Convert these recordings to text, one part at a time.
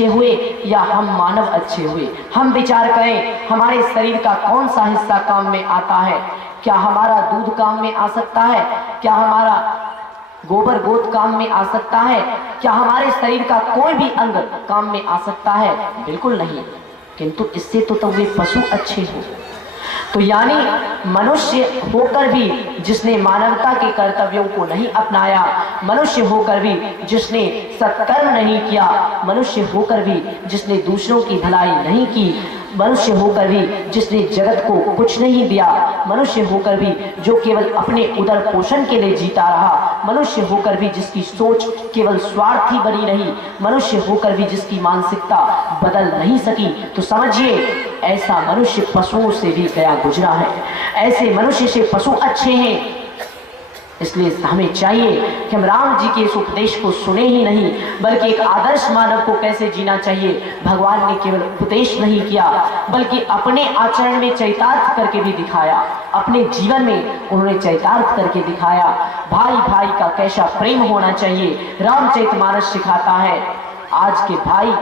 हुए या हम मानव अच्छे हुए। हम विचार करें हमारे शरीर का कौन सा हिस्सा काम में आता है। क्या हमारा दूध काम में आ सकता है? क्या हमारा गोबर गोद काम में आ सकता है? क्या हमारे शरीर का कोई भी अंग काम में आ सकता है? बिल्कुल नहीं। किंतु इससे तो वे पशु अच्छे हो। तो यानी मनुष्य होकर भी जिसने मानवता के कर्तव्यों को नहीं अपनाया, मनुष्य होकर भी जिसने सत्कर्म नहीं किया, मनुष्य होकर भी जिसने दूसरों की भलाई नहीं की, मनुष्य होकर भी जिसने जगत को कुछ नहीं दिया, मनुष्य होकर भी जो केवल अपने उदर पोषण के लिए जीता रहा, मनुष्य होकर भी जिसकी सोच केवल स्वार्थी बनी रही, मनुष्य होकर भी जिसकी मानसिकता बदल नहीं सकी, तो समझिए ऐसा मनुष्य पशुओं से भी गया गुजरा है। ऐसे मनुष्य से पशु अच्छे हैं। इसलिए हमें चाहिए कि हम राम जी के इस उपदेश को सुने ही नहीं, बल्कि एक आदर्श मानव को कैसे जीना चाहिए भगवान ने केवल उपदेश नहीं किया, बल्कि अपने आचरण में चरितार्थ करके भी दिखाया। अपने जीवन में उन्होंने चरितार्थ करके दिखाया। भाई भाई का कैसा प्रेम होना चाहिए रामचरितमानस सिखाता है। आज के भाई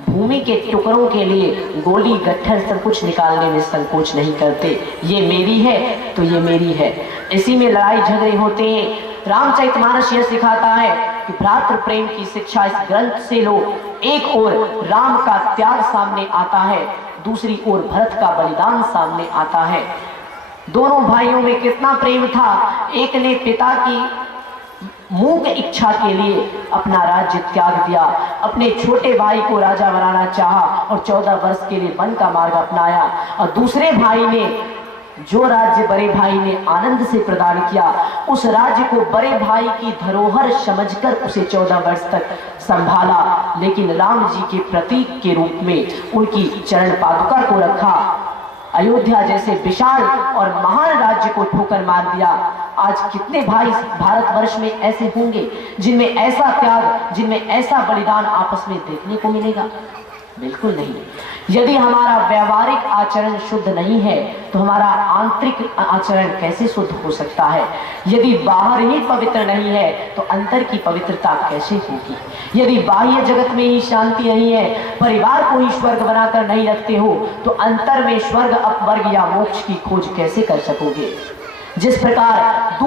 भूमि के टुकड़ों के लिए गोली गट्ठर सब कुछ निकालने में संकोच नहीं करते। ये मेरी है तो ये मेरी है, इसी में लड़ाई झगड़े होते हैं। रामचरितमानस यह सिखाता है कि भ्रातृ प्रेम की शिक्षा इस ग्रंथ से लो। एक ओर राम का त्याग सामने आता है, दूसरी ओर भरत का बलिदान सामने आता है। दोनों भाइयों में कितना प्रेम था। एक ने पिता की मूक इच्छा के लिए अपना राज्य त्याग दिया, अपने छोटे भाई को राजा बनाना चाहा और 14 वर्ष के लिए वन का मार्ग अपनाया, और दूसरे भाई ने जो राज्य बड़े भाई ने आनंद से प्रदान किया, उस राज्य को बड़े भाई की धरोहर समझकर उसे 14 वर्ष तक संभाला, लेकिन राम जी के प्रतीक के रूप में उनकी चरण पादुका को रखा। अयोध्या जैसे विशाल और महान राज्य को ठोकर मार दिया। आज कितने भाई भारतवर्ष में ऐसे होंगे जिनमें ऐसा त्याग, जिनमें ऐसा बलिदान आपस में देखने को मिलेगा? बिल्कुल नहीं। यदि हमारा व्यवहारिक आचरण शुद्ध नहीं है तो हमारा आंतरिक आचरण कैसे शुद्ध हो सकता है? यदि बाहर ही पवित्र नहीं है तो अंतर की पवित्रता कैसे होगी? यदि बाह्य जगत में ही शांति नहीं है, परिवार को ही स्वर्ग बनाकर नहीं रखते हो, तो अंतर में स्वर्ग अपवर्ग या मोक्ष की खोज कैसे कर सकोगे? जिस प्रकार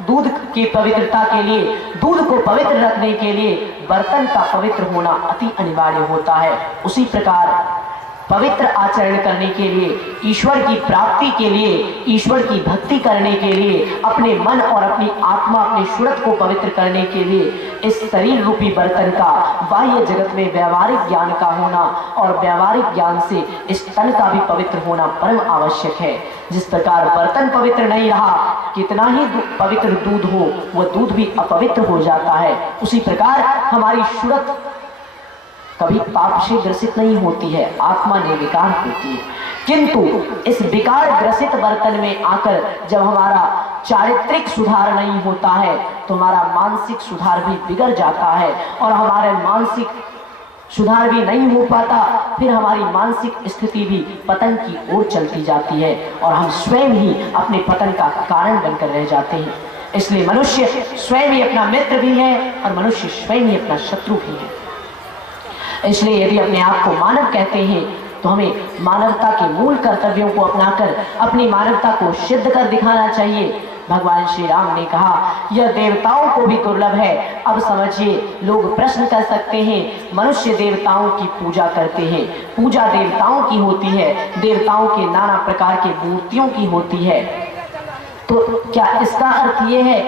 दूध की पवित्रता के लिए, दूध को पवित्र रखने के लिए बर्तन का पवित्र होना अति अनिवार्य होता है, उसी प्रकार पवित्र आचरण करने के लिए, ईश्वर की प्राप्ति के लिए, ईश्वर की भक्ति करने के लिए, अपने मन और अपनी आत्मा, अपने सूरत को पवित्र करने के लिए इस शरीर रूपी बर्तन का बाह्य जगत में व्यवहारिक ज्ञान का होना और व्यवहारिक ज्ञान से इस तन का भी पवित्र होना परम आवश्यक है। जिस प्रकार बर्तन पवित्र नहीं रहा, कितना ही पवित्र दूध हो, वह दूध भी अपवित्र हो जाता है। उसी प्रकार हमारी सूरत कभी पाप से ग्रसित नहीं होती है, आत्मा निर्विकार होती है। किंतु इस विकार ग्रसित बर्तन में आकर जब हमारा चारित्रिक सुधार नहीं होता है तो हमारा मानसिक सुधार भी बिगड़ जाता है, और हमारे मानसिक सुधार भी नहीं हो पाता, फिर हमारी मानसिक स्थिति भी पतन की ओर चलती जाती है और हम स्वयं ही अपने पतन का कारण बनकर रह जाते हैं। इसलिए मनुष्य स्वयं ही अपना मित्र भी है और मनुष्य स्वयं ही अपना शत्रु भी है। इसलिए यदि अपने आप को मानव कहते हैं तो हमें मानवता के मूल कर्तव्यों को अपनाकर अपनी मानवता को सिद्ध कर दिखाना चाहिए। भगवान श्री राम ने कहा यह देवताओं को भी दुर्लभ है। अब समझिए, लोग प्रश्न कर सकते हैं, मनुष्य देवताओं की पूजा करते हैं, पूजा देवताओं की होती है, देवताओं के नाना प्रकार की मूर्तियों की होती है, तो क्या इसका अर्थ यह है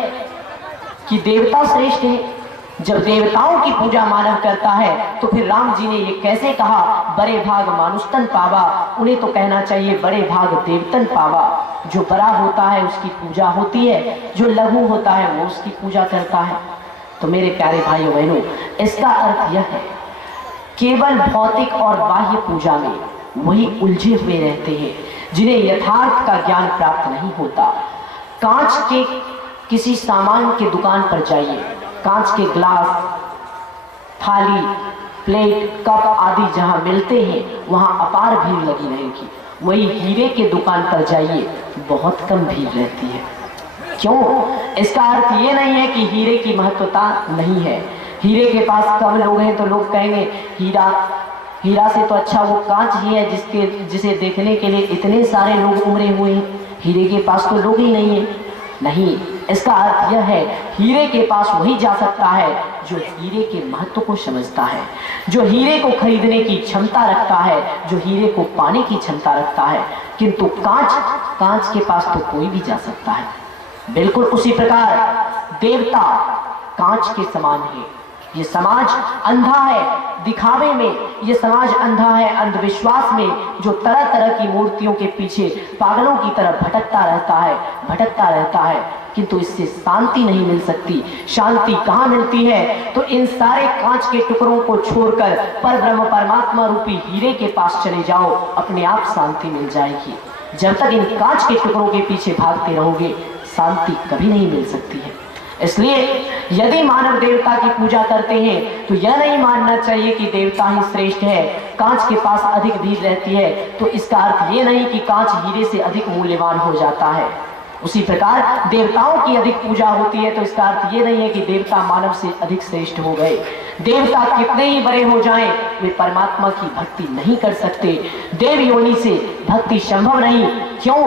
कि देवता श्रेष्ठ है? जब देवताओं की पूजा मानव करता है तो फिर राम जी ने ये कैसे कहा बड़े भाग मानुस्तन पावा? उन्हें तो कहना चाहिए बड़े भाग देवतन पावा। जो बड़ा होता है उसकी पूजा होती है, जो लघु होता है वो उसकी पूजा करता है। तो मेरे प्यारे भाइयों बहनों, इसका अर्थ यह है केवल भौतिक और बाह्य पूजा में वही उलझे हुए रहते हैं जिन्हें यथार्थ का ज्ञान प्राप्त नहीं होता। कांच के किसी सामान के दुकान पर जाइए, कांच के ग्लास, थाली, प्लेट, कप आदि जहां मिलते हैं वहां अपार भीड़ लगी रहेगी। वही हीरे के दुकान पर जाइए, बहुत कम भीड़ रहती है। क्यों? इसका अर्थ ये नहीं है कि हीरे की महत्वता नहीं है, हीरे के पास कम लोग हैं तो लोग कहेंगे हीरा से तो अच्छा वो कांच ही है जिसे देखने के लिए इतने सारे लोग उमड़े हुए हैं। हीरे के पास तो लोग ही नहीं है। नहीं, इसका अर्थ यह है हीरे के पास वही जा सकता है जो हीरे के महत्व को समझता है, जो हीरे को खरीदने की क्षमता रखता है, जो हीरे को पाने की क्षमता रखता है। किंतु कांच के पास तो कोई भी जा सकता है। बिल्कुल उसी प्रकार देवता कांच के समान है। ये समाज अंधा है दिखावे में, ये समाज अंधा है अंधविश्वास में, जो तरह तरह की मूर्तियों के पीछे पागलों की तरह भटकता रहता है। किंतु इससे शांति नहीं मिल सकती। शांति कहाँ मिलती है? तो इन सारे कांच के टुकड़ों को छोड़कर परब्रह्म परमात्मा रूपी हीरे के पास चले जाओ, अपने आप शांति मिल जाएगी। जब तक इन कांच के टुकड़ों के पीछे भागते रहोगे, शांति कभी नहीं मिल सकती है। इसलिए यदि मानव देवता की पूजा करते हैं तो यह नहीं मानना चाहिए कि देवता ही श्रेष्ठ है, कांच के पास अधिक भीड़ रहती है तो इसका अर्थ ये नहीं कि कांच हीरे से अधिक मूल्यवान हो जाता है। उसी प्रकार देवताओं की अधिक पूजा होती है तो इसका अर्थ ये नहीं है कि देवता मानव से अधिक श्रेष्ठ हो गए। देवता कितने ही बड़े हो जाएं, वे परमात्मा की भक्ति नहीं कर सकते। देव योनि से भक्ति संभव नहीं। क्यों?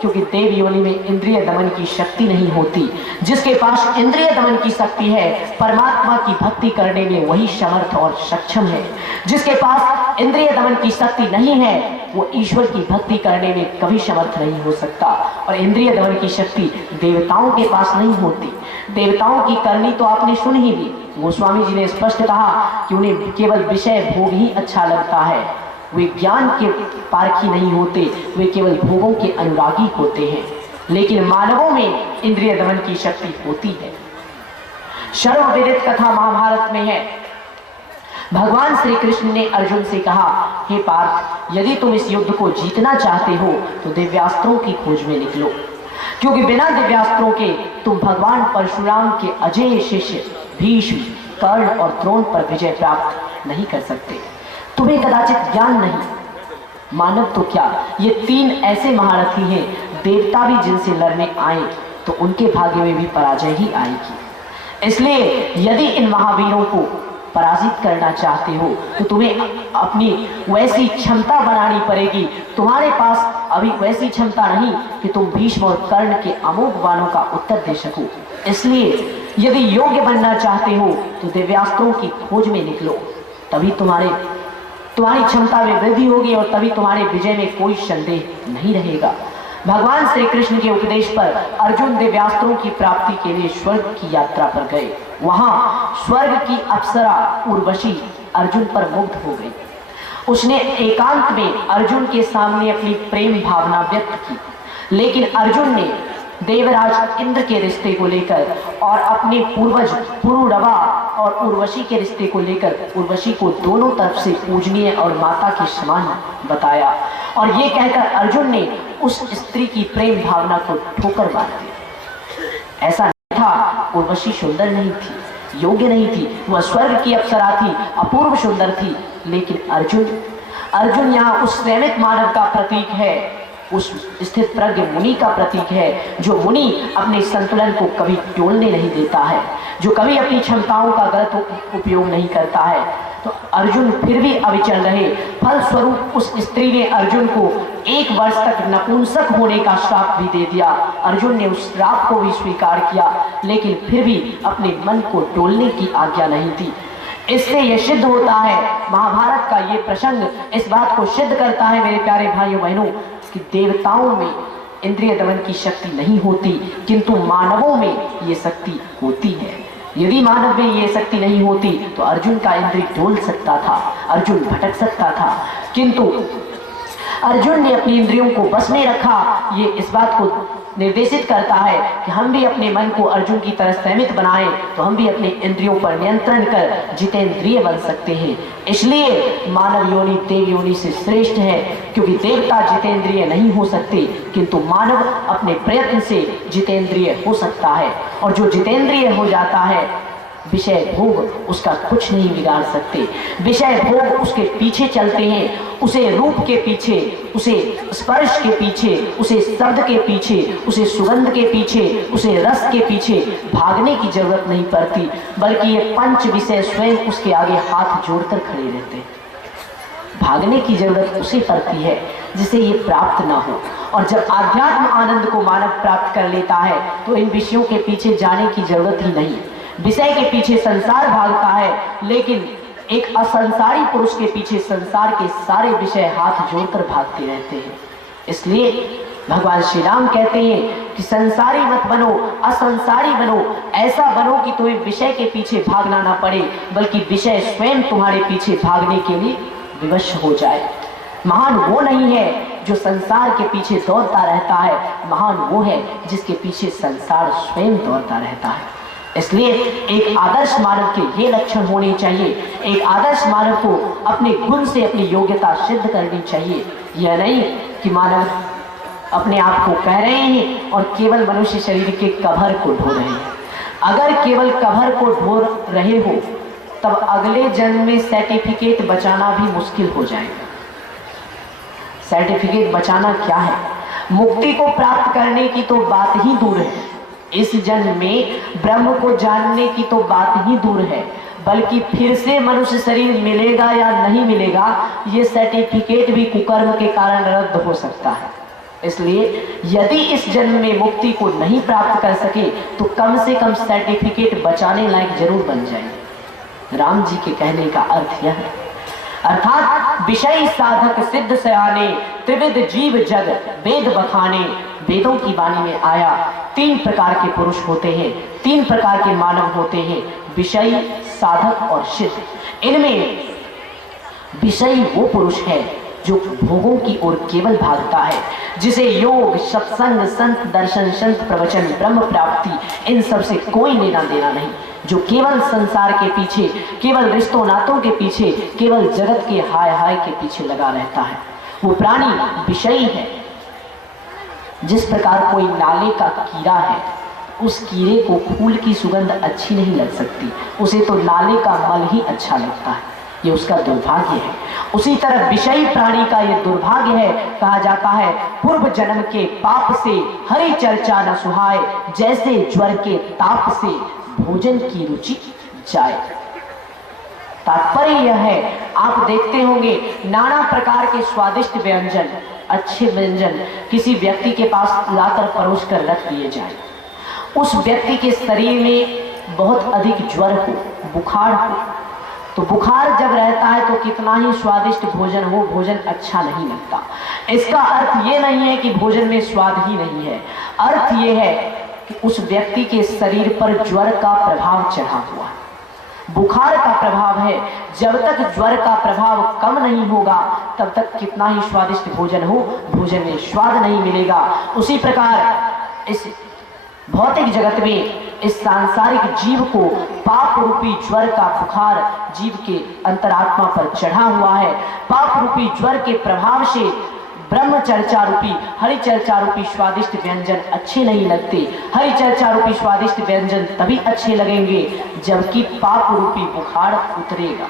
क्योंकि देव योनि में इंद्रिय दमन की शक्ति नहीं होती। जिसके पास इंद्रिय दमन की शक्ति है, परमात्मा की भक्ति करने में वही समर्थ और सक्षम है। जिसके पास इंद्रिय दमन की शक्ति नहीं है, वो ईश्वर की भक्ति करने में कभी समर्थ नहीं हो सकता। और इंद्रिय दमन की शक्ति देवताओं के पास नहीं होती। देवताओं की करनी तो आपने सुन ही ली। गोस्वामी जी ने स्पष्ट कहा कि उन्हें केवल विषय भोग ही अच्छा लगता है। वे ज्ञान के पारखी नहीं होते, वे केवल भोगों के अनुरागी होते हैं। लेकिन मानवों में इंद्रिय दमन की शक्ति होती है। सर्वविदित कथा महाभारत में है। भगवान श्री कृष्ण ने अर्जुन से कहा, हे पार्थ, यदि तुम इस युद्ध को जीतना चाहते हो तो दिव्यास्त्रों की खोज में निकलो, क्योंकि बिना दिव्यास्त्रों के तुम भगवान परशुराम के अजेय शिष्य भीष्म, कर्ण और द्रोण पर विजय प्राप्त नहीं कर सकते। तुम्हें कदाचित ज्ञान नहीं। मानव तो क्या, ये तीन ऐसे महारथी हैं, देवता भी जिनसे लड़ने आए तो उनके भाग्य में भी पराजय ही आएगी। इसलिए यदि इन महावीरों को पराजित करना चाहते हो तो तुम्हें अपनी वैसी क्षमता बनानी पड़ेगी। तुम्हारे पास अभी वैसी क्षमता नहीं कि तुम भीष्म और कर्ण के अमोघ बाणों का उत्तर दे सको। इसलिए यदि योग्य बनना चाहते हो तो दिव्यास्त्रों की खोज में निकलो, तभी तुम्हारी क्षमता में वृद्धि होगी और तभी तुम्हारे विजय में कोई संदेह नहीं रहेगा। भगवान श्री कृष्ण के उपदेश पर अर्जुन दिव्यास्त्रों की प्राप्ति के लिए स्वर्ग की यात्रा पर गए। वहां स्वर्ग की अप्सरा उर्वशी अर्जुन पर मुग्ध हो गई। उसने एकांत में अर्जुन के सामने अपनी प्रेम भावना व्यक्त की, लेकिन अर्जुन ने देवराज इंद्र के रिश्ते को लेकर और अपने पूर्वज पुरुरवा और उर्वशी के रिश्ते को लेकर उर्वशी को दोनों तरफ से पूजनीय और माता के समान बताया। और ये कहकर अर्जुन ने उस स्त्री की प्रेम भावना को ठोकर मार दी। ऐसा नहीं था, उर्वशी सुंदर नहीं थी, योग्य नहीं थी, वह स्वर्ग की अप्सरा थी, अपूर्व सुंदर थी। लेकिन अर्जुन यहाँ उस प्रेमित मानव का प्रतीक है, उस स्थित प्रज्ञ मुनि का प्रतीक है, जो मुनि अपने संतुलन को कभी टोलने नहीं देता है, जो कभी अपनी क्षमताओं का गलत उपयोग नहीं करता है। तो अर्जुन फिर भी अविचल रहे। फलस्वरूप उस स्त्री ने अर्जुन को 1 वर्ष तक नपुंसक होने का श्राप भी दे दिया। अर्जुन ने उस श्राप को भी स्वीकार किया, लेकिन फिर भी अपने मन को टोलने की आज्ञा नहीं थी। इससे यह सिद्ध होता है, महाभारत का ये प्रसंग इस बात को सिद्ध करता है मेरे प्यारे भाइयों बहनों, कि देवताओं में इंद्रिय दमन की शक्ति नहीं होती, किंतु मानवों में ये शक्ति होती है। यदि मानव में ये शक्ति नहीं होती तो अर्जुन का इंद्रिय डोल सकता था, अर्जुन भटक सकता था, किंतु अर्जुन ने अपनी इंद्रियों को बस में रखा। ये इस बात को निर्देशित करता है कि हम भी अपने मन को अर्जुन की तरह संयमित बनाएं तो हम भी अपने इंद्रियों पर नियंत्रण कर जितेंद्रिय बन सकते हैं। इसलिए मानव योनि देव योनि से श्रेष्ठ है, क्योंकि देवता जितेंद्रिय नहीं हो सकते, किंतु मानव अपने प्रयत्न से जितेंद्रिय हो सकता है। और जो जितेंद्रिय हो जाता है विषय भोग उसका कुछ नहीं बिगाड़ सकते। विषय भोग उसके पीछे चलते हैं, उसे रूप के पीछे, उसे स्पर्श के पीछे, उसे शब्द के पीछे, उसे सुगंध के पीछे, उसे रस के पीछे भागने की जरूरत नहीं पड़ती, बल्कि ये पंच विषय स्वयं उसके आगे हाथ जोड़कर खड़े रहते हैं। भागने की जरूरत उसे पड़ती है जिसे ये प्राप्त ना हो। और जब आध्यात्म आनंद को मानव प्राप्त कर लेता है तो इन विषयों के पीछे जाने की जरूरत ही नहीं। विषय के पीछे संसार भागता है, लेकिन एक असंसारी पुरुष के पीछे संसार के सारे विषय हाथ जोड़कर भागते रहते हैं। इसलिए भगवान श्री राम कहते हैं कि संसारी मत बनो, असंसारी बनो। ऐसा बनो कि तुम्हें विषय के पीछे भागना ना पड़े, बल्कि विषय स्वयं तुम्हारे पीछे भागने के लिए विवश हो जाए। महान वो नहीं है जो संसार के पीछे दौड़ता रहता है, महान वो है जिसके पीछे संसार स्वयं दौड़ता रहता है। इसलिए एक आदर्श मानव के ये लक्षण होने चाहिए। एक आदर्श मानव को अपने गुण से अपनी योग्यता सिद्ध करनी चाहिए। यह नहीं कि मानव अपने आप को कह रहे हैं और केवल मनुष्य शरीर के कवर को ढो रहे हैं। अगर केवल कवर को ढो रहे हो तब अगले जन्म में सर्टिफिकेट बचाना भी मुश्किल हो जाएगा। सर्टिफिकेट बचाना क्या है? मुक्ति को प्राप्त करने की तो बात ही दूर है, इस जन्म में ब्रह्म को जानने की तो बात ही दूर है, बल्कि फिर से मनुष्य शरीर मिलेगा या नहीं मिलेगा ये सर्टिफिकेट भी कुकर्म के कारण रद्द हो सकता है। इसलिए यदि इस जन्म में मुक्ति को नहीं प्राप्त कर सके तो कम से कम सर्टिफिकेट बचाने लायक जरूर बन जाए। राम जी के कहने का अर्थ यह है, अर्थात विषय साधक सिद्ध सयाने त्रिविध जीव जग वेद बखाने। वेदों की वाणी में आया 3 प्रकार के पुरुष होते हैं, 3 प्रकार के मानव होते हैं, विषयी, साधक और सिद्ध। इनमें विषयी वो पुरुष है जो भोगों की ओर केवल भागता है, जिसे योग, सत्संग, संत दर्शन, संत प्रवचन, ब्रह्म प्राप्ति इन सब से कोई लेना देना नहीं, जो केवल संसार के पीछे, केवल रिश्तों नातों के पीछे, केवल जगत के हाय हाय के पीछे लगा रहता है। वो प्राणी विषयी है। जिस प्रकार कोई नाले का कीड़ा है, उस कीड़े को फूल की सुगंध अच्छी नहीं लग सकती, उसे तो नाले का मल ही अच्छा लगता है, ये उसका दुर्भाग्य है। उसी तरह विषयी प्राणी का ये दुर्भाग्य है। कहा जाता है पूर्व जन्म के पाप से हरि चर्चा न सुहाए, जैसे ज्वर के ताप से भोजन की रुचि जाए। तात्पर्य यह है, आप देखते होंगे नाना प्रकार के स्वादिष्ट व्यंजन, अच्छे व्यंजन किसी व्यक्ति के पास लाकर परोस कर रख दिए जाए, उस व्यक्ति के शरीर में बहुत अधिक ज्वर हो, बुखार हो, तो बुखार जब रहता है तो कितना ही स्वादिष्ट भोजन हो, भोजन अच्छा नहीं लगता। इसका अर्थ ये नहीं है कि भोजन में स्वाद ही नहीं है, अर्थ ये है कि उस व्यक्ति के शरीर पर ज्वर का प्रभाव चढ़ा हुआ है, बुखार का प्रभाव है। जब तक ज्वर का प्रभाव कम नहीं होगा तब तक कितना ही स्वादिष्ट भोजन हो, भोजन में स्वाद नहीं मिलेगा। उसी प्रकार इस भौतिक जगत में इस सांसारिक जीव को पाप रूपी ज्वर का बुखार जीव के अंतरात्मा पर चढ़ा हुआ है। पाप रूपी ज्वर के प्रभाव से ब्रह्म चर्चा रूपी, हरि चर्चा रूपी स्वादिष्ट व्यंजन अच्छे नहीं लगते। हरि चर्चा रूपी स्वादिष्ट व्यंजन तभी अच्छे लगेंगे जबकि पाप रूपी बुखार उतरेगा।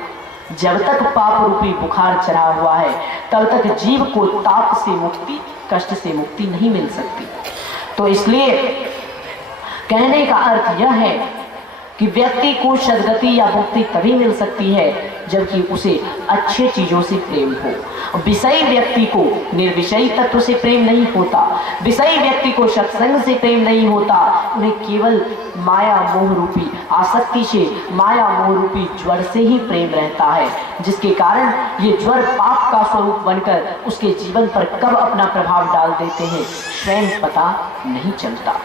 जब तक पाप रूपी बुखार चढ़ा हुआ है तब तक जीव को ताप से मुक्ति, कष्ट से मुक्ति नहीं मिल सकती। तो इसलिए कहने का अर्थ यह है कि व्यक्ति को सद्गति या मुक्ति तभी मिल सकती है जबकि उसे अच्छे चीजों से प्रेम हो। विषयी व्यक्ति को निर्विषयी तत्व से प्रेम नहीं होता, विषयी व्यक्ति को सत्संग से प्रेम नहीं होता, उन्हें केवल माया मोह रूपी आसक्ति से, माया मोह रूपी ज्वर से ही प्रेम रहता है, जिसके कारण ये ज्वर पाप का स्वरूप बनकर उसके जीवन पर कब अपना प्रभाव डाल देते हैं स्वयं पता नहीं चलता।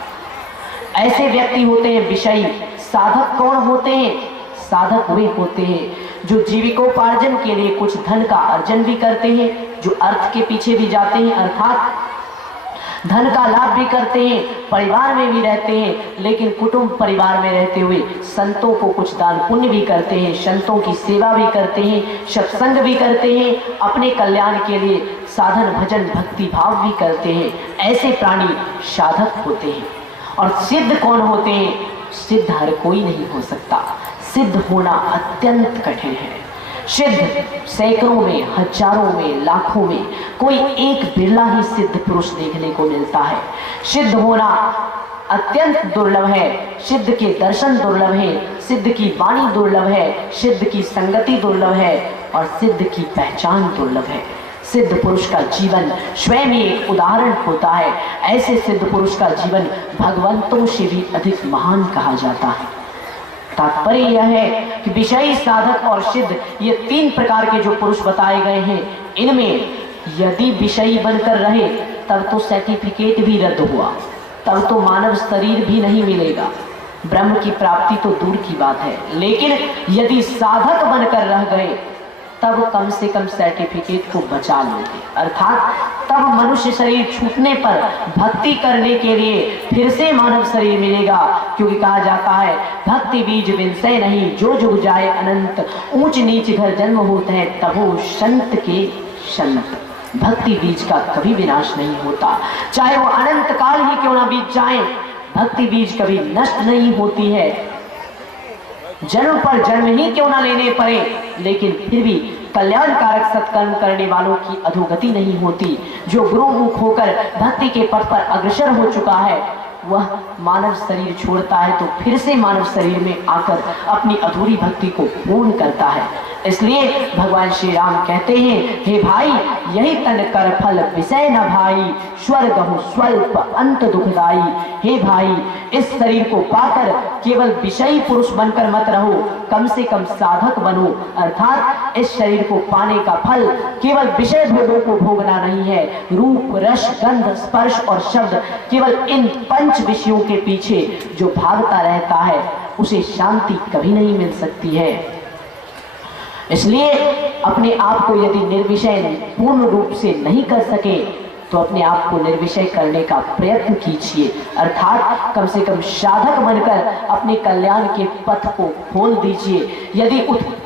ऐसे व्यक्ति होते हैं विषयी। साधक कौन होते हैं? साधक वे होते हैं जो जीविकोपार्जन के लिए कुछ धन का अर्जन भी करते हैं, जो अर्थ के पीछे भी जाते हैं, अर्थात धन का लाभ भी करते हैं, परिवार में भी रहते हैं, लेकिन कुटुंब परिवार में रहते हुए संतों को कुछ दान पुण्य भी करते हैं, संतों की सेवा भी करते हैं, सत्संग भी करते हैं, अपने कल्याण के लिए साधन भजन भक्ति भाव भी करते हैं। ऐसे प्राणी साधक होते हैं। और सिद्ध कौन होते हैं? सिद्ध हर कोई नहीं हो सकता। सिद्ध होना अत्यंत कठिन है। सिद्ध सैकड़ों में, हजारों में, लाखों में कोई एक बिरला ही सिद्ध पुरुष देखने को मिलता है। सिद्ध होना अत्यंत दुर्लभ है। सिद्ध के दर्शन दुर्लभ है, सिद्ध की वाणी दुर्लभ है, सिद्ध की संगति दुर्लभ है और सिद्ध की पहचान दुर्लभ है। सिद्ध पुरुष का जीवन स्वयं ही एक उदाहरण होता है। ऐसे सिद्ध पुरुष का जीवन भगवंतों से भी अधिक महान कहा जाता है। तात्पर्य यह है कि विषयी, साधक और सिद्ध, ये तीन प्रकार के जो पुरुष बताए गए हैं, इनमें यदि विषयी बनकर रहे तब तो सर्टिफिकेट भी रद्द हुआ, तब तो मानव शरीर भी नहीं मिलेगा, ब्रह्म की प्राप्ति तो दूर की बात है। लेकिन यदि साधक बनकर रह गए तब कम से कम सर्टिफिकेट को बचा लोगे, अर्थात तब मनुष्य शरीर छूटने पर भक्ति करने के लिए फिर से मानव शरीर मिलेगा। क्योंकि कहा जाता है भक्ति बीज विनसय नहीं, जो जुग जाए अनंत, ऊंच नीच घर जन्म होते हैं तबो संत के संत। भक्ति बीज का कभी विनाश नहीं होता, चाहे वो अनंत काल ही क्यों ना बीत जाए, भक्ति बीज कभी नष्ट नहीं होती है। जन्म पर जन्म ही क्यों ना लेने पड़े, लेकिन फिर भी कल्याणकारक सत्कर्म करने वालों की अधोगति नहीं होती। जो गुरुमुख होकर भक्ति के पथ पर अग्रसर हो चुका है, वह मानव शरीर छोड़ता है तो फिर से मानव शरीर में आकर अपनी अधूरी भक्ति को पूर्ण करता है। इसलिए भगवान श्री राम कहते हैं, हे भाई यही तन कर फल विषय न भाई, स्वर्ग हो स्वल्प अंत दुखदाई। हे भाई इस शरीर को पाकर केवल विषयी पुरुष बनकर मत रहो, कम से कम साधक बनो। अर्थात इस शरीर को पाने का फल केवल विषय भोगों को भोगना नहीं है। रूप, रस, गंध, स्पर्श और शब्द, केवल इन पंच विषयों के पीछे जो भागता रहता है उसे शांति कभी नहीं मिल सकती है। इसलिए अपने आप को यदि निर्विषय पूर्ण रूप से नहीं कर सके तो अपने आप को निर्विषय करने का प्रयत्न कीजिए। अर्थात कम से कम साधक बनकर अपने कल्याण के पथ को खोल दीजिए। यदि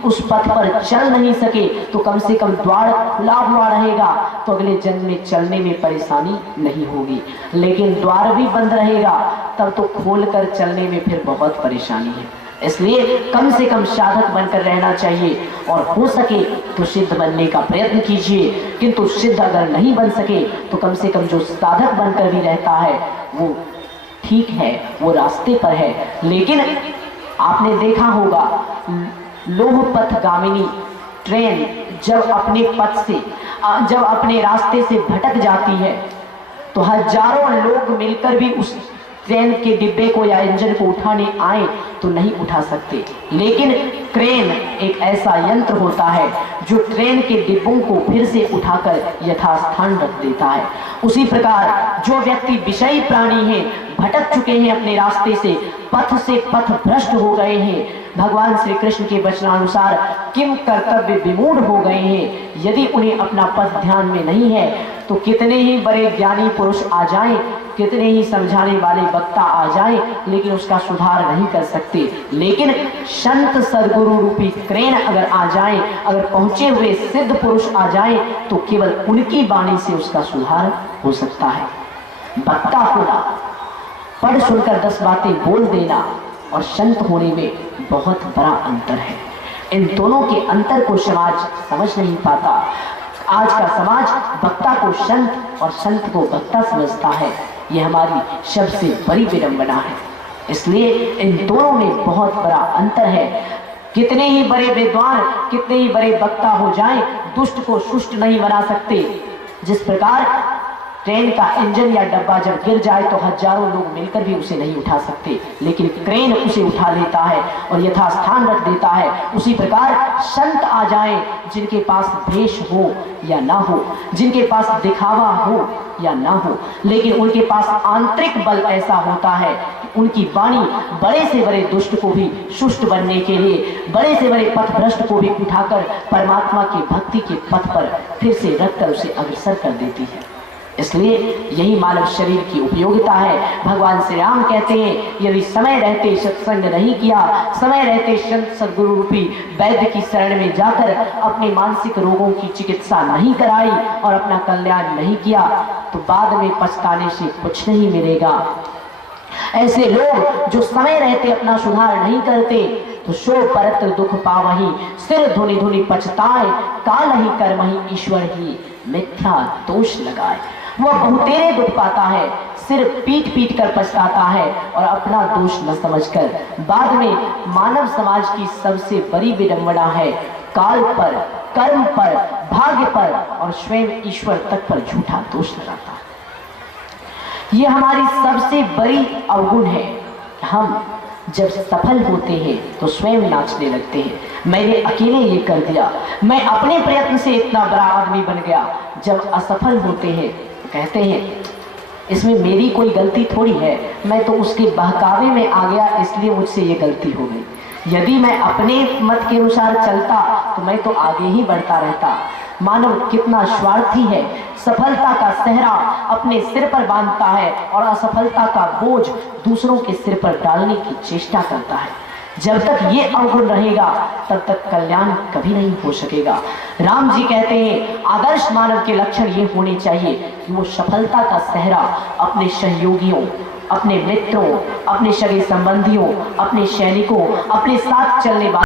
उस पथ पर चल नहीं सके तो कम से कम द्वार खुला हुआ रहेगा तो अगले जन्म में चलने में परेशानी नहीं होगी। लेकिन द्वार भी बंद रहेगा तब तो खोल कर चलने में फिर बहुत परेशानी है। इसलिए कम से कम साधक बनकर रहना चाहिए और हो सके तो सिद्ध बनने का प्रयत्न कीजिए। किंतु सिद्ध अगर नहीं बन सके तो कम से कम जो साधक बनकर भी रहता है वो ठीक है, वो रास्ते पर है। लेकिन आपने देखा होगा लोह पथ गामिनी ट्रेन जब अपने पथ से, जब अपने रास्ते से भटक जाती है तो हजारों लोग मिलकर भी उस ट्रेन के डिब्बे को या इंजन को उठाने आए तो नहीं उठा सकते। लेकिन क्रेन एक ऐसा यंत्र होता है जो ट्रेन के डिब्बों को फिर से उठाकर यथास्थान रख देता है। उसी प्रकार जो व्यक्ति विषयी प्राणी हैं, भटक चुके हैं अपने रास्ते से पथ भ्रष्ट हो गए हैं, भगवान श्री कृष्ण के वचनानुसार किम कर्तव्य विमूढ़ हो गए हैं, यदि उन्हें अपना पथ ध्यान में नहीं है तो कितने ही बड़े ज्ञानी पुरुष आ जाएं, कितने ही समझाने वाले वक्ता आ जाएं, लेकिन उसका सुधार नहीं कर सकते। लेकिन संत सदगुरु रूपी क्रेन अगर आ जाए, अगर पहुंचे हुए सिद्ध पुरुष आ जाए तो केवल उनकी वाणी से उसका सुधार हो सकता है। वक्ता होना, पढ़ सुनकर 10 बातें बोल देना और संत होने में बहुत बड़ा अंतर है। इन दोनों के अंतर को समाज समझ नहीं पाता। आज का समाज वक्ता को संत और संत को वक्ता समझता है। यह हमारी सबसे बड़ी विडंबना है। इसलिए इन दोनों में बहुत बड़ा अंतर है। कितने ही बड़े विद्वान, कितने ही बड़े वक्ता हो जाएं, दुष्ट को सुष्ट नहीं बना सकते। जिस प्रकार ट्रेन का इंजन या डब्बा जब गिर जाए तो हजारों लोग मिलकर भी उसे नहीं उठा सकते, लेकिन क्रेन उसे उठा लेता है और यथास्थान रख देता है। उसी प्रकार संत आ जाएं, जिनके पास भेष हो या ना हो, जिनके पास दिखावा हो या ना हो, लेकिन उनके पास आंतरिक बल ऐसा होता है कि उनकी वाणी बड़े से बड़े दुष्ट को भी सुष्ट बनने के लिए, बड़े से बड़े पथ भ्रष्ट को भी उठाकर परमात्मा की भक्ति के पथ पर फिर से रखकर उसे अग्रसर कर देती है। इसलिए यही मानव शरीर की उपयोगिता है। भगवान श्री राम कहते हैं, यदि समय रहते सत्संग नहीं किया, समय रहते संत सद्गुरु रूपी वैद्य की शरण में जाकर अपने मानसिक रोगों की चिकित्सा नहीं कराई और अपना कल्याण नहीं किया तो बाद में पछताने से कुछ नहीं मिलेगा। ऐसे लोग जो समय रहते अपना सुधार नहीं करते, तो सो परत दुख पावही, सिर धुनि धुनि पछताए, काल ही कर्म ही ईश्वर ही मिथ्या दोष लगाए। वह बहुतेरे दुख पाता है, सिर पीट पीट कर पछताता है और अपना दोष न समझकर बाद में मानव समाज की सबसे बड़ी विडंबना है काल पर, कर्म पर, भाग्य पर और स्वयं ईश्वर तक पर झूठा दोष लगाता है। यह हमारी सबसे बड़ी अवगुण है। हम जब सफल होते हैं तो स्वयं नाचने लगते हैं, मैंने अकेले ये कर दिया, मैं अपने प्रयत्न से इतना बड़ा आदमी बन गया। जब असफल होते हैं तो कहते हैं इसमें मेरी कोई गलती थोड़ी है, मैं तो उसके बहकावे में आ गया इसलिए मुझसे ये गलती हो गई। यदि मैं अपने मत के अनुसार चलता तो मैं तो आगे ही बढ़ता रहता। मानव कितना स्वार्थी है, सफलता का सेहरा अपने सिर पर बांधता है और असफलता का बोझ दूसरों के सिर पर डालने की चेष्टा करता है। जब तक ये अवगुण रहेगा तब तक कल्याण कभी नहीं हो सकेगा। राम जी कहते हैं आदर्श मानव के लक्षण ये होने चाहिए कि वो सफलता का सेहरा अपने सहयोगियों, अपने मित्रों, अपने सगे संबंधियों, अपने सैनिकों, अपने साथ चलने वाले